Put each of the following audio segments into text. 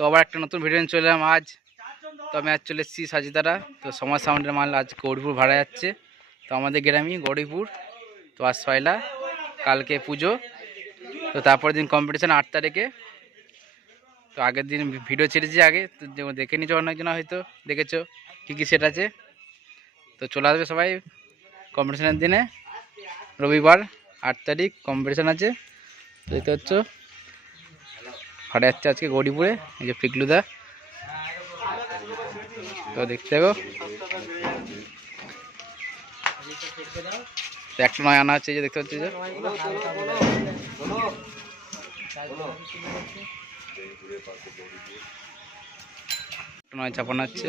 তো আবার একটা নতুন ভিডিও চলে এলাম আজ। তো আমি আজ চলে এসেছি সাজিদারা। তো সমাজ সাউন্ডের মাল আজ গৌরীপুর ভাড়া যাচ্ছে। তো আমাদের গ্রামই গৌরীপুর। তো আজ সয়লা, কালকে পুজো। তো তারপরের দিন কম্পিটিশান আট তারিখে। তো আগের দিন ভিডিও ছেড়েছি আগে। তো দেখে নিছো অনেকজন হয়তো, দেখেছ কী কী সেট আছে। তো চলে আসবে সবাই কম্পিটিশানের দিনে। রবিবার আট তারিখ কম্পিটিশান আছে। দেখতে হচ্ছে ভাড়া যাচ্ছে আজকে গৌরীপুরে, এই যে পিকলুদা তো দেখতে তো একটা নয় আনা এই যে দেখতে পাচ্ছি যে। নয় চাপানো হচ্ছে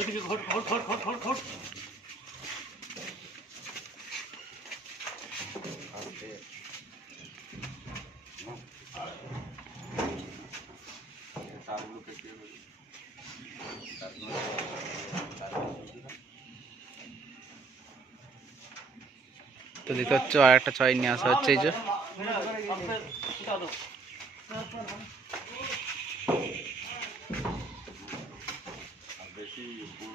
घोट घोट घोट घोट घोट घोट তো দেখতে হচ্ছে আর একটা ছয় নিয়ে আসা হচ্ছে এই যে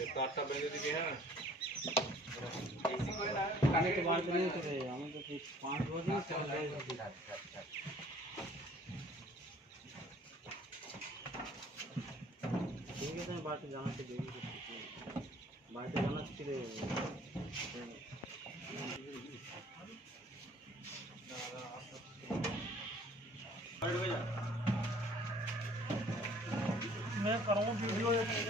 এ তারটা বেঁধে দিবি হ্যাঁ আমি তো বার করে নিয়ে চলে আমি তো ঠিক পাঁচ বছর চলে যাই ঠিক আছে আমি বাড়িতে জানাচ্ছি দেখি বাড়িতে জানাচ্ছি রে मैं करूँ वीडियो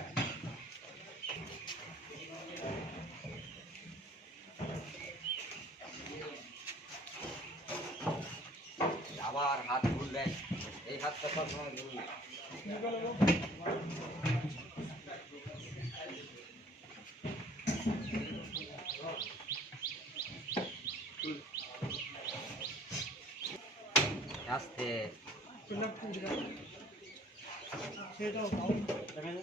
আবার হাত ভুলবেন এই হাত সবার সময় ভুলবেন আস্তে এটা তুমি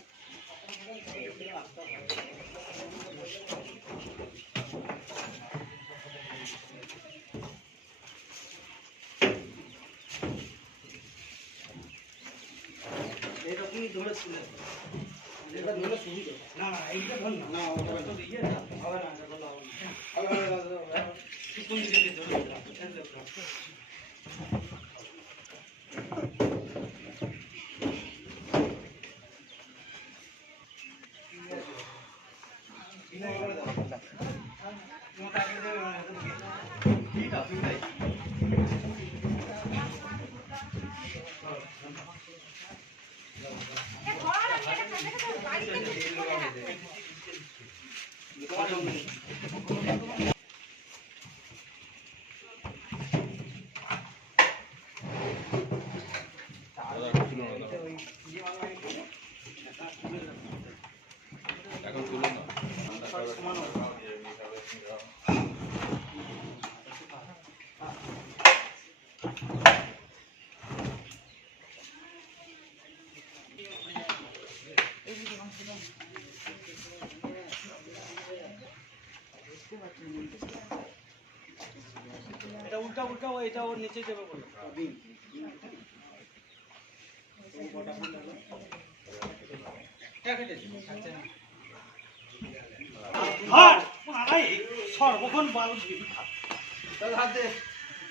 ধরে ছিলে এটা ধরে সুবিধা না এইটা ধর না না ওটা তো দিয়ে না হবে না হবে না। হবে না কোন দিকে ধরে এটা উল্টা উল্টা এটা ওর নিচে যাবে বলে। হ্যাঁ, সর্বক্ষণ বালু খাত হাত দে।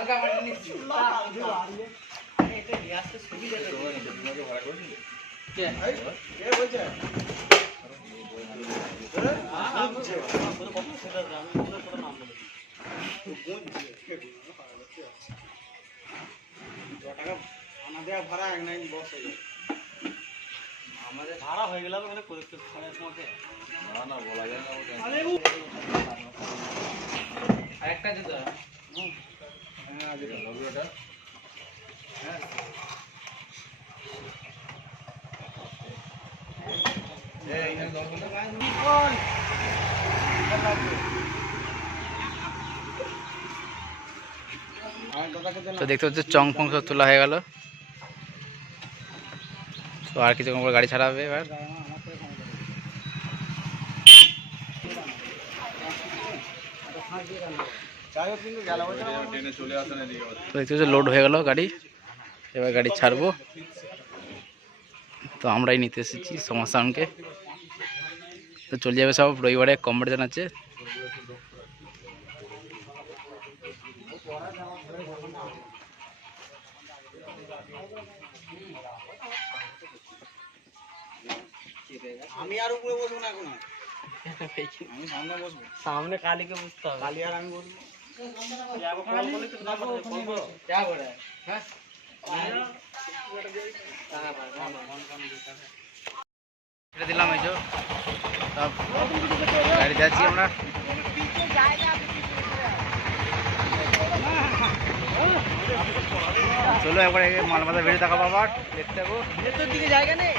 হালকা মাটি নিচ্ছি ভাড়া হয়ে গেলাম এখানে করে করে সাড়ে তোমাকে না না বলা যায় না আরেকটা জুতো। তো দেখতে হচ্ছে চং ফং সব তোলা হয়ে গেল। তো আর কিছুক্ষণ পর গাড়ি ছাড়াবে এবার। ট্রেনে চলে আসেন এদিকে তো দেখতে হচ্ছে লোড হয়ে গেল গাড়ি। এবার গাড়ি ছাড়বো। তো আমরাই নিতে এসেছি সমস্যাকে তো চলে যাবে সব রবিবারে কম্পিটিশন আছে। আমি আর উপরে বসবো না এখন? আর। আমি সামনে বসবো। সামনে কালীকে বুঝতে হবে। কালী আর আমি বসবো। এটা দিলাম এই যে সব গাড়িতে আমরা চলো একবার মাল মাথা বেরিয়ে থাকা বাবা দেখতে থাকো। দিকে জায়গা নেই?